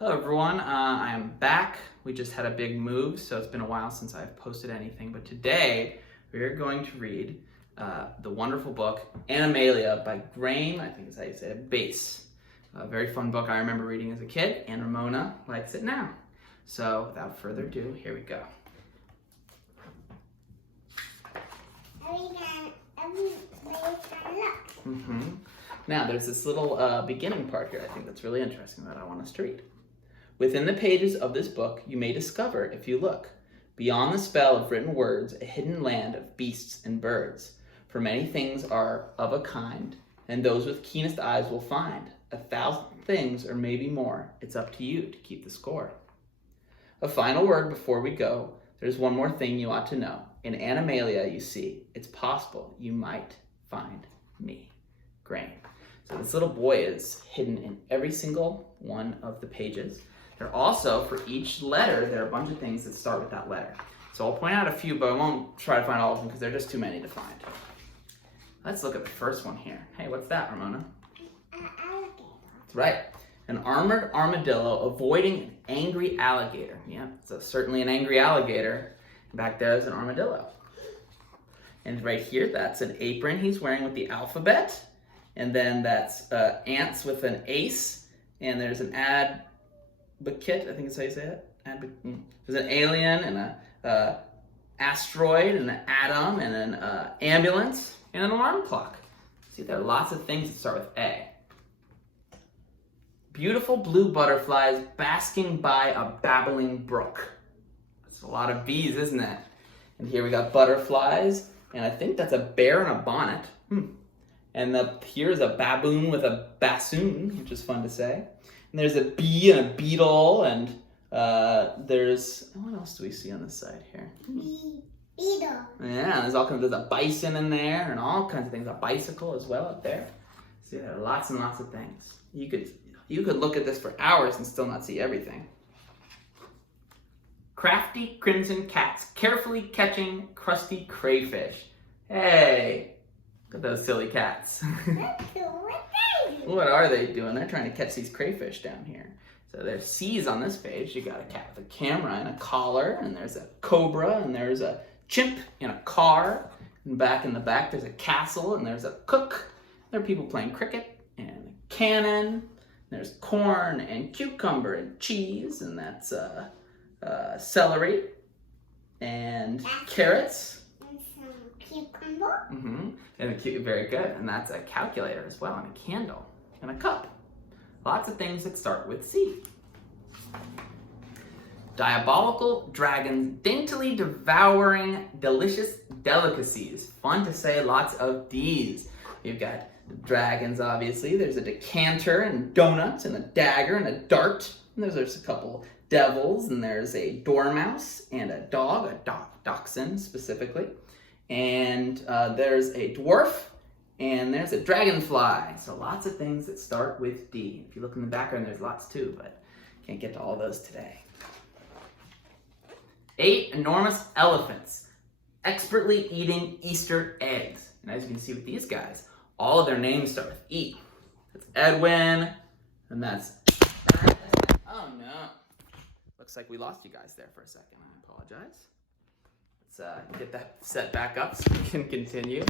Hello everyone, I am back. We just had a big move, so it's been a while since I've posted anything, but today we are going to read the wonderful book Animalia by Graeme, I think is how you say it, Base. A very fun book I remember reading as a kid, and Ramona likes it now. So without further ado, here we go. Now there's this little beginning part here I think that's really interesting that I want us to read. Within the pages of this book, you may discover, if you look, beyond the spell of written words, a hidden land of beasts and birds. For many things are of a kind, and those with keenest eyes will find 1,000 things or maybe more. It's up to you to keep the score. A final word before we go. There's one more thing you ought to know. In Animalia, you see, it's possible you might find me, Graeme. So this little boy is hidden in every single one of the pages. There are also, for each letter, there are a bunch of things that start with that letter. So I'll point out a few, but I won't try to find all of them because they're just too many to find. Let's look at the first one here. Hey, what's that, Ramona? Alligator. That's right. An armored armadillo avoiding an angry alligator. Yeah, so certainly an angry alligator. Back there is an armadillo. And right here, that's an apron he's wearing with the alphabet. And then that's ants with an ace. And there's an advocate, I think that's how you say it. There's an alien and an asteroid and an atom and an ambulance and an alarm clock. See, there are lots of things that start with A. Beautiful blue butterflies basking by a babbling brook. That's a lot of bees, isn't it? And here we got butterflies, and I think that's a bear in a bonnet. And here's a baboon with a bassoon, which is fun to say. And there's a bee and a beetle, and there's, what else do we see on this side here? Beetle. Yeah, there's a bison in there, and all kinds of things. A bicycle as well up there. See, there are lots and lots of things. You could look at this for hours and still not see everything. Crafty crimson cats carefully catching crusty crayfish. Hey, look at those silly cats. What are they doing? They're trying to catch these crayfish down here. So there's C's on this page. You got a cat with a camera and a collar, and there's a cobra, and there's a chimp in a car. And back in the back, there's a castle, and there's a cook. There are people playing cricket, and a cannon. There's corn and cucumber and cheese, and that's celery and carrots. And some cucumber. And very good. And that's a calculator as well, and a candle, and a cup. Lots of things that start with C. Diabolical dragons daintily devouring delicious delicacies. Fun to say, lots of D's. You've got dragons, obviously. There's a decanter and donuts and a dagger and a dart. And there's a couple devils, and there's a dormouse and a dog, a dachshund specifically. And there's a dwarf, and there's a dragonfly. So lots of things that start with D. If you look in the background, there's lots too, but can't get to all those today. 8 enormous elephants expertly eating Easter eggs. And as you can see with these guys, all of their names start with E. That's Edwin, and that's... Oh no. Looks like we lost you guys there for a second. I apologize. Let's get that set back up so we can continue.